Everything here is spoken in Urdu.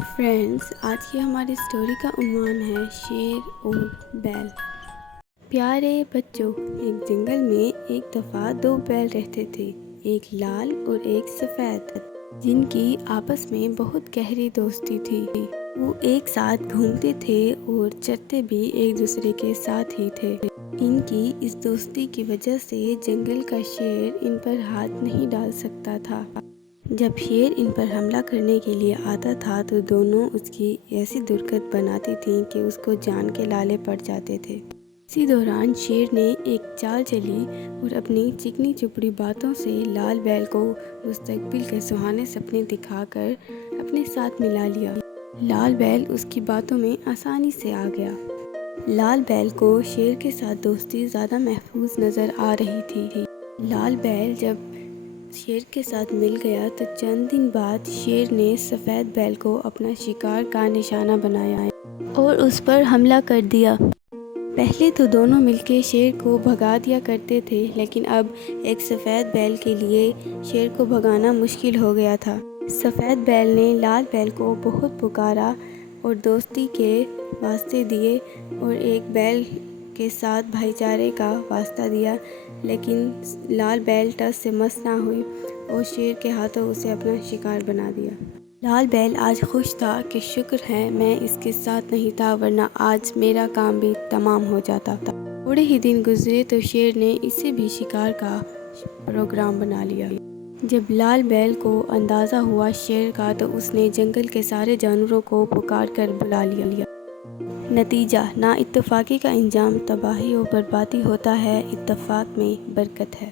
فرینڈز، آج کی ہماری اسٹوری کا عنوان ہے شیر اور بیل۔ پیارے بچوں، ایک جنگل میں ایک دفعہ دو بیل رہتے تھے، ایک لال اور ایک سفید، جن کی آپس میں بہت گہری دوستی تھی۔ وہ ایک ساتھ گھومتے تھے اور چرتے بھی ایک دوسرے کے ساتھ ہی تھے۔ ان کی اس دوستی کی وجہ سے جنگل کا شیر ان پر ہاتھ نہیں ڈال سکتا تھا۔ جب شیر ان پر حملہ کرنے کے لیے آتا تھا تو دونوں اس کی ایسی درگت بناتی تھیں کہ اس کو جان کے لالے پڑ جاتے تھے۔ اسی دوران شیر نے ایک چال چلی اور اپنی چکنی چپڑی باتوں سے لال بیل کو مستقبل کے سہانے سپنے دکھا کر اپنے ساتھ ملا لیا۔ لال بیل اس کی باتوں میں آسانی سے آ گیا۔ لال بیل کو شیر کے ساتھ دوستی زیادہ محفوظ نظر آ رہی تھی۔ لال بیل جب شیر کے ساتھ مل گیا تو چند دن بعد شیر نے سفید بیل کو اپنا شکار کا نشانہ بنایا اور اس پر حملہ کر دیا۔ پہلے تو دونوں مل کے شیر کو بھگا دیا کرتے تھے، لیکن اب ایک سفید بیل کے لیے شیر کو بھگانا مشکل ہو گیا تھا۔ سفید بیل نے لال بیل کو بہت پکارا اور دوستی کے واسطے دیے اور ایک بیل کے ساتھ بھائی چارے کا واسطہ دیا، لیکن لال بیل ٹس سے مس نہ ہوئی اور شیر کے ہاتھوں اسے اپنا شکار بنا دیا۔ لال بیل آج خوش تھا کہ شکر ہے میں اس کے ساتھ نہیں تھا، ورنہ آج میرا کام بھی تمام ہو جاتا۔ تھوڑے ہی دن گزرے تو شیر نے اسے بھی شکار کا پروگرام بنا لیا۔ جب لال بیل کو اندازہ ہوا شیر کا تو اس نے جنگل کے سارے جانوروں کو پکار کر بلا لیا۔ نتیجہ: نا اتفاقی کا انجام تباہی و بربادی ہوتا ہے، اتفاق میں برکت ہے۔